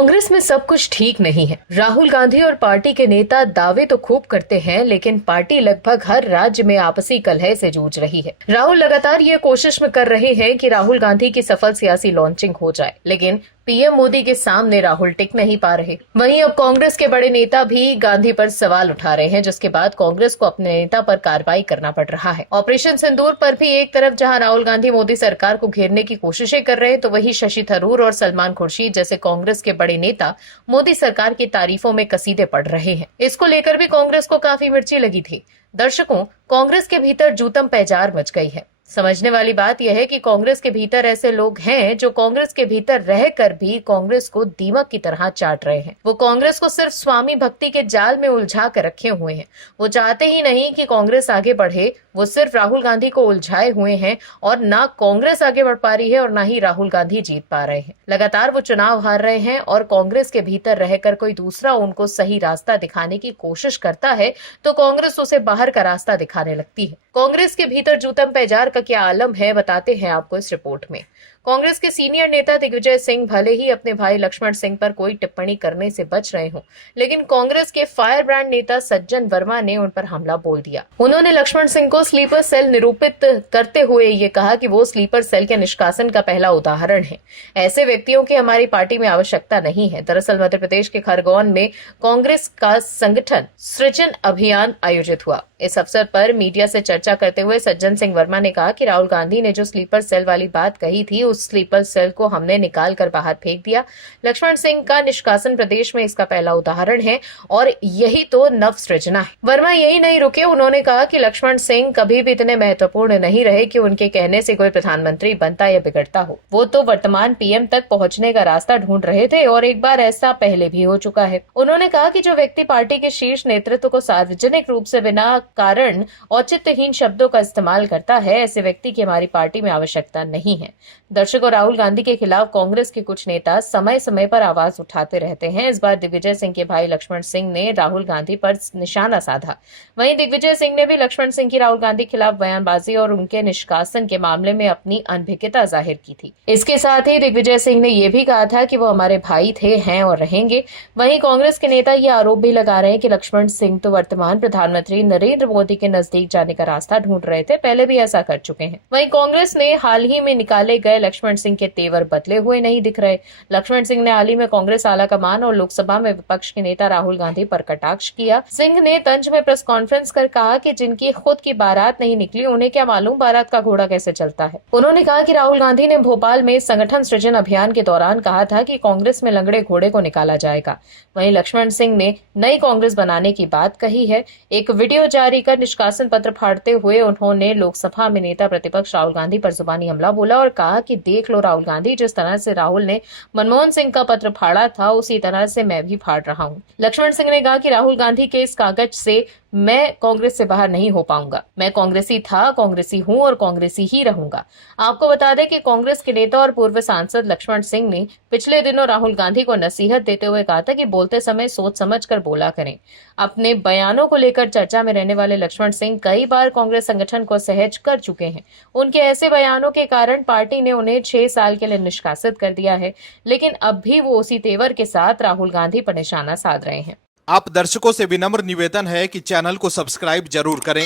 कांग्रेस में सब कुछ ठीक नहीं है। राहुल गांधी और पार्टी के नेता दावे तो खूब करते हैं, लेकिन पार्टी लगभग हर राज्य में आपसी कलह से जूझ रही है। राहुल लगातार ये कोशिश में कर रहे हैं कि राहुल गांधी की सफल सियासी लॉन्चिंग हो जाए, लेकिन पीएम मोदी के सामने राहुल टिक नहीं पा रहे। वहीं अब कांग्रेस के बड़े नेता भी गांधी पर सवाल उठा रहे हैं, जिसके बाद कांग्रेस को अपने नेता पर कार्रवाई करना पड़ रहा है। ऑपरेशन सिंदूर पर भी एक तरफ जहां राहुल गांधी मोदी सरकार को घेरने की कोशिशें कर रहे हैं, तो वहीं शशि थरूर और सलमान खुर्शीद जैसे कांग्रेस के बड़े नेता मोदी सरकार की तारीफों में कसीदे पढ़ रहे हैं। इसको लेकर भी कांग्रेस को काफी मिर्ची लगी थी। दर्शकों, कांग्रेस के भीतर जूतम पैजार मच गई है। समझने वाली बात यह है कि कांग्रेस के भीतर ऐसे लोग हैं जो कांग्रेस के भीतर रहकर भी कांग्रेस को दीमक की तरह चाट रहे हैं। वो कांग्रेस को सिर्फ स्वामी भक्ति के जाल में उलझा कर रखे हुए हैं। वो चाहते ही नहीं कि कांग्रेस आगे बढ़े। वो सिर्फ राहुल गांधी को उलझाए हुए हैं और ना कांग्रेस आगे बढ़ पा रही है और ना ही राहुल गांधी जीत पा रहे हैं। लगातार वो चुनाव हार रहे हैं और कांग्रेस के भीतर रहकर कोई दूसरा उनको सही रास्ता दिखाने की कोशिश करता है तो कांग्रेस उसे बाहर का रास्ता दिखाने लगती है। कांग्रेस के भीतर जूतम पैजार का क्या आलम है, बताते हैं आपको इस रिपोर्ट में। कांग्रेस के सीनियर नेता दिग्विजय सिंह भले ही अपने भाई लक्ष्मण सिंह पर कोई टिप्पणी करने से बच रहे हों, लेकिन कांग्रेस के फायर ब्रांड नेता सज्जन वर्मा ने उन पर हमला बोल दिया। उन्होंने लक्ष्मण सिंह को स्लीपर सेल निरूपित करते हुए ये कहा कि वो स्लीपर सेल के निष्कासन का पहला उदाहरण है। ऐसे व्यक्तियों की हमारी पार्टी में आवश्यकता नहीं है। दरअसल मध्य प्रदेश के खरगोन में कांग्रेस का संगठन सृजन अभियान आयोजित हुआ। इस अवसर पर मीडिया से चर्चा करते हुए सज्जन सिंह वर्मा ने कहा कि राहुल गांधी ने जो स्लीपर सेल वाली बात कही थी, उस स्लीपर सेल को हमने निकाल कर बाहर फेंक दिया। लक्ष्मण सिंह का निष्कासन प्रदेश में इसका पहला उदाहरण है और यही तो नव सृजना है। वर्मा यही नहीं रुके, उन्होंने कहा कि लक्ष्मण सिंह कभी भी इतने महत्वपूर्ण नहीं रहे कि उनके कहने से कोई प्रधानमंत्री बनता या बिगड़ता हो। वो तो वर्तमान पीएम तक पहुंचने का रास्ता ढूंढ रहे थे और एक बार ऐसा पहले भी हो चुका है। उन्होंने कहा कि जो व्यक्ति पार्टी के शीर्ष नेतृत्व को सार्वजनिक रूप से बिना कारण औचित्यहीन शब्दों का इस्तेमाल करता है, ऐसे व्यक्ति की हमारी पार्टी में आवश्यकता नहीं है। दर्शकों, राहुल गांधी के खिलाफ कांग्रेस के कुछ नेता समय समय पर आवाज उठाते रहते हैं। इस बार दिग्विजय सिंह के भाई लक्ष्मण सिंह ने राहुल गांधी पर निशाना साधा। वहीं दिग्विजय सिंह ने भी लक्ष्मण सिंह की राहुल गांधी के खिलाफ बयानबाजी और उनके निष्कासन के मामले में अपनी अनभिज्ञता जाहिर की थी। इसके साथ ही दिग्विजय सिंह ने यह भी कहा था कि वो हमारे भाई थे, हैं और रहेंगे। वहीं कांग्रेस के नेता ये आरोप भी लगा रहे हैं कि लक्ष्मण सिंह तो वर्तमान प्रधानमंत्री नरेंद्र मोदी के नजदीक जाने का रास्ता ढूंढ रहे थे, पहले भी ऐसा कर चुके हैं। वहीं कांग्रेस ने हाल ही में निकाले गए लक्ष्मण सिंह के तेवर बदले हुए नहीं दिख रहे। लक्ष्मण सिंह ने हाल ही में कांग्रेस आलाकमान और लोकसभा में विपक्ष के नेता राहुल गांधी पर कटाक्ष किया। सिंह ने तंज में प्रेस कॉन्फ्रेंस कर कहा कि जिनकी खुद की बारात नहीं निकली, उन्हें क्या मालूम बारात का घोड़ा कैसे चलता है। उन्होंने कहा कि राहुल गांधी ने भोपाल में संगठन सृजन अभियान के दौरान कहा था कि कांग्रेस में लंगड़े घोड़े को निकाला जाएगा। वहीं लक्ष्मण सिंह ने नई कांग्रेस बनाने की बात कही है। एक वीडियो जारी कर निष्कासन पत्र फाड़ते हुए उन्होंने लोकसभा में नेता प्रतिपक्ष राहुल गांधी पर जुबानी हमला बोला और कहा कि देख लो राहुल गांधी, जिस तरह से राहुल ने मनमोहन सिंह का पत्र फाड़ा था, उसी तरह से मैं भी फाड़ रहा हूं। लक्ष्मण सिंह ने कहा कि राहुल गांधी के इस कागज से मैं कांग्रेस से बाहर नहीं हो पाऊंगा। मैं कांग्रेसी था, कांग्रेसी हूं और कांग्रेसी ही रहूंगा। आपको बता दें कि कांग्रेस के नेता और पूर्व सांसद लक्ष्मण सिंह ने पिछले दिनों राहुल गांधी को नसीहत देते हुए कहा था कि बोलते समय सोच समझ कर बोला करें। अपने बयानों को लेकर चर्चा में रहने वाले लक्ष्मण सिंह कई बार कांग्रेस संगठन को सहज कर चुके हैं। उनके ऐसे बयानों के कारण पार्टी ने उन्हें 6 साल के लिए निष्कासित कर दिया है, लेकिन अब भी वो उसी तेवर के साथ राहुल गांधी पर निशाना साध रहे हैं। आप दर्शकों से विनम्र निवेदन है कि चैनल को सब्सक्राइब जरूर करें